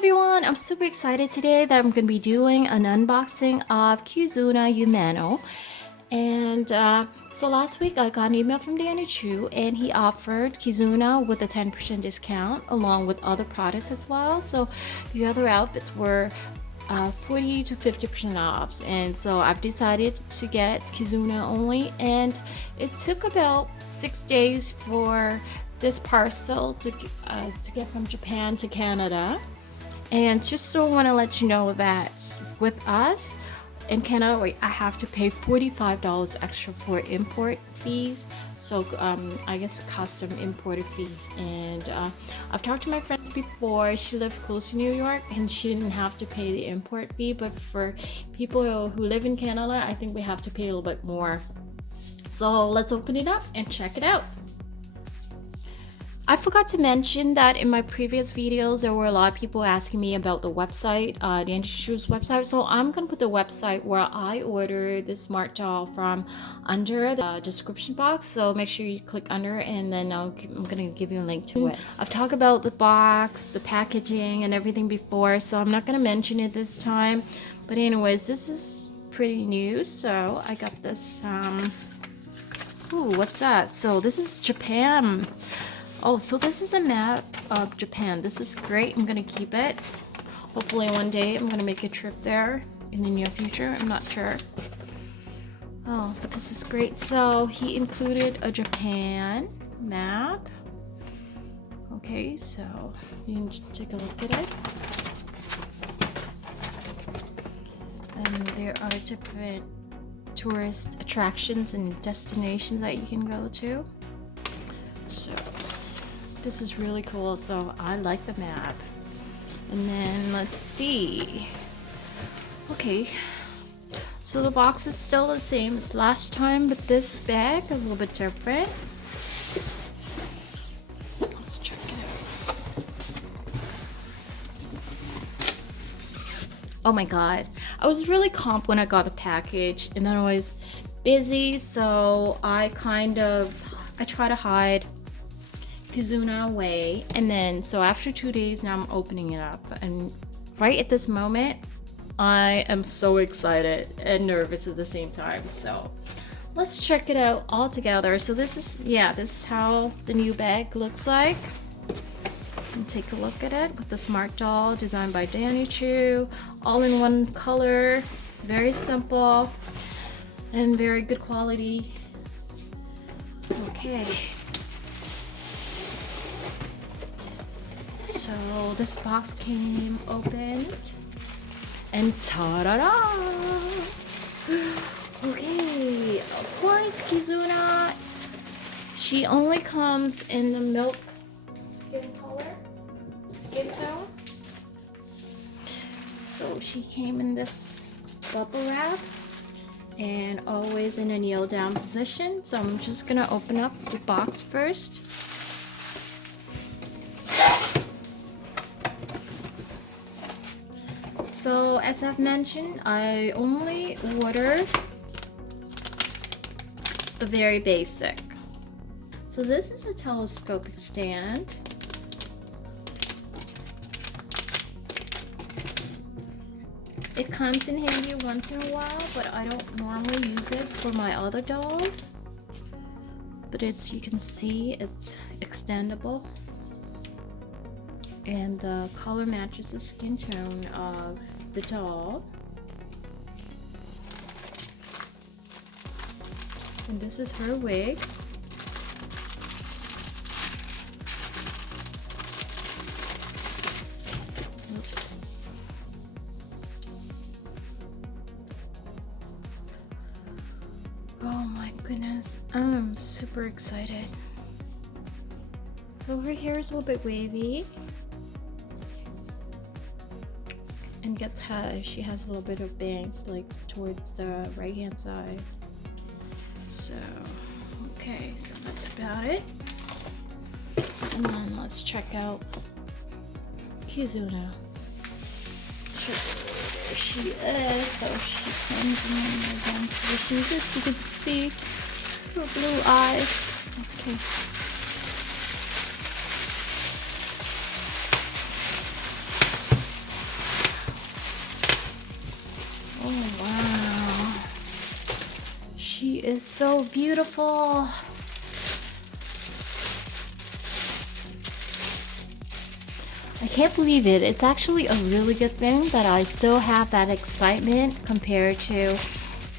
everyone, I'm super excited today that I'm going to be doing an unboxing of Kizuna Yumeno. And so last week I got an email from Danny Chu and he offered Kizuna with a 10% discount along with other products as well. So the other outfits were 40 to 50% off, and so I've decided to get Kizuna only, and it took about 6 days for this parcel to get from Japan to Canada. And just so want to let you know that with us in Canada, I have to pay $45 extra for import fees. So I guess custom imported fees. And I've talked to my friends before. She lived close to New York and she didn't have to pay the import fee. But for people who live in Canada, I think we have to pay a little bit more. So let's open it up and check it out. I forgot to mention that in my previous videos, there were a lot of people asking me about the website, the Danny Chu's website. So I'm going to put the website where I ordered the smart doll from under the description box. So make sure you click under and then I'm going to give you a link to it. I've talked about the box, the packaging and everything before, so I'm not going to mention it this time. But anyways, this is pretty new. So I got this, ooh, what's that? So this is Japan. Oh, so this is a map of Japan. This is great. I'm gonna keep it. Hopefully one day I'm gonna make a trip there in the near future. I'm not sure. Oh, but this is great. So he included a Japan map. Okay, so you can take a look at it. And there are different tourist attractions and destinations that you can go to. So this is really cool, so I like the map. And then let's see. Okay, so the box is still the same as last time, but this bag is a little bit different. Let's check it out. Oh my god, I was really calm when I got the package, and then I was busy, so I try to hide Kizuna away, and then so after 2 days now I'm opening it up, and right at this moment I am so excited and nervous at the same time. So let's check it out all together. So this is how the new bag looks like. And take a look at it with the smart doll designed by Danny Chu, all in one color, very simple and very good quality. Okay, so this box came opened, and ta-da-da! Okay, of course, Kizuna. She only comes in the milk skin tone. So she came in this bubble wrap and always in a kneel down position. So I'm just gonna open up the box first. So as I've mentioned, I only ordered the very basic. So this is a telescopic stand. It comes in handy once in a while, but I don't normally use it for my other dolls. But you can see it's extendable. And the color matches the skin tone of the doll. And this is her wig. Oops. Oh my goodness, I'm super excited. So her hair is a little bit wavy. And she has a little bit of bangs like towards the right hand side. So okay, so that's about it. And then let's check out Kizuna. There she is. So she comes in again position. As you can see her blue eyes. Okay. is so beautiful. I can't believe it. It's actually a really good thing that I still have that excitement compared to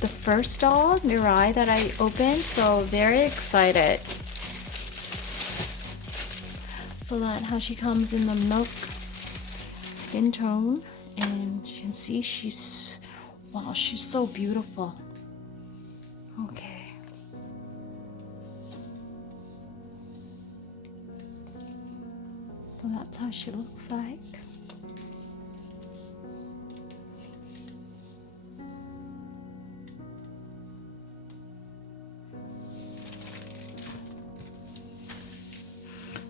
the first doll, Mirai, that I opened. So very excited. So that's how she comes in the milk skin tone. And you can see she's, wow, she's so beautiful. Okay. So that's how she looks like.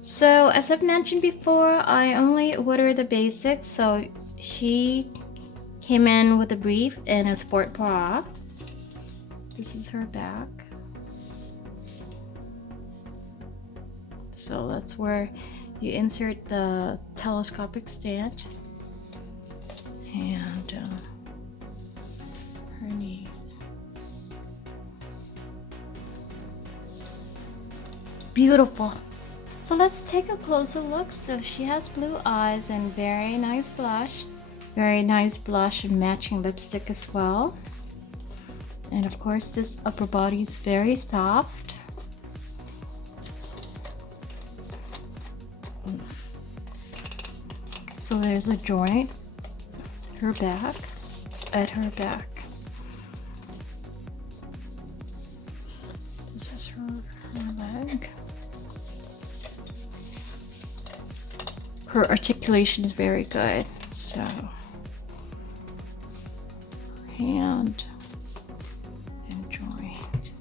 So as I've mentioned before, I only order the basics. So she came in with a brief and a sport bra. This is her back. So that's where you insert the telescopic stand and her knees. Beautiful. So let's take a closer look. So she has blue eyes and very nice blush. Very nice blush and matching lipstick as well. And of course this upper body is very soft. So there's a joint at her back. This is her leg. Her articulation is very good. So hand and joint.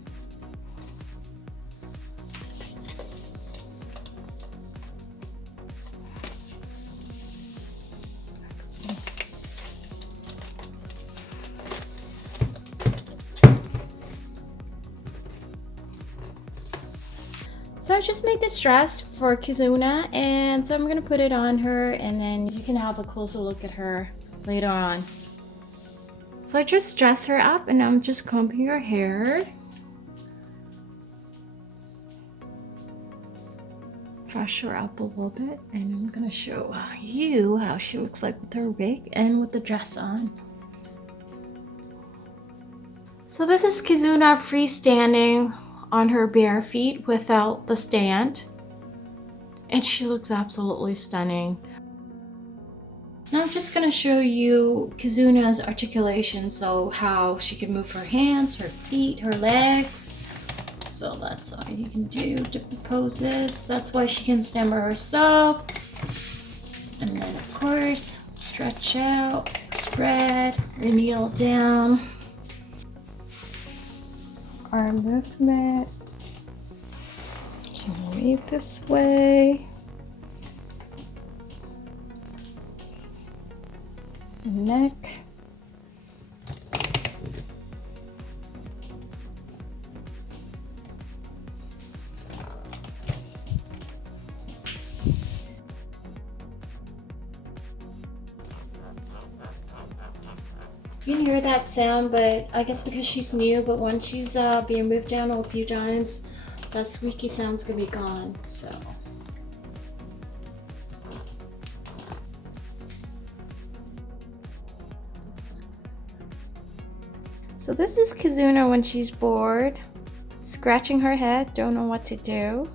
So I just made this dress for Kizuna, and so I'm gonna put it on her, and then you can have a closer look at her later on. So I just dress her up, and I'm just combing her hair. Brush her up a little bit, and I'm gonna show you how she looks like with her wig and with the dress on. So this is Kizuna freestanding on her bare feet without the stand, and she looks absolutely stunning. Now I'm just gonna show you Kizuna's articulation, so how she can move her hands, her feet, her legs. So that's all you can do, different poses. That's why she can stand by herself. And then of course, stretch out, spread, or kneel down. Arm movement. She can move this way. Neck. You can hear that sound, but I guess because she's new, but once she's being moved down a few times, that squeaky sound's gonna be gone, so. So this is Kizuna when she's bored, scratching her head, don't know what to do.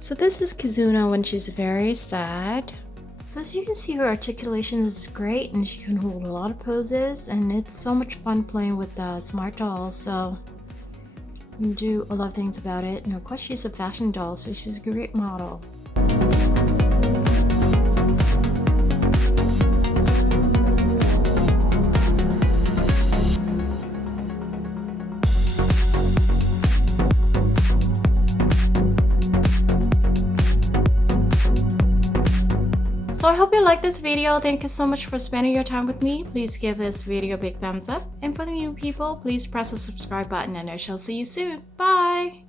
So this is Kizuna when she's very sad. So as you can see, her articulation is great and she can hold a lot of poses, and it's so much fun playing with the smart dolls. So you can do a lot of things about it. And of course she's a fashion doll, so she's a great model. So I hope you liked this video. Thank you so much for spending your time with me. Please give this video a big thumbs up. And for the new people, please press the subscribe button, and I shall see you soon. Bye!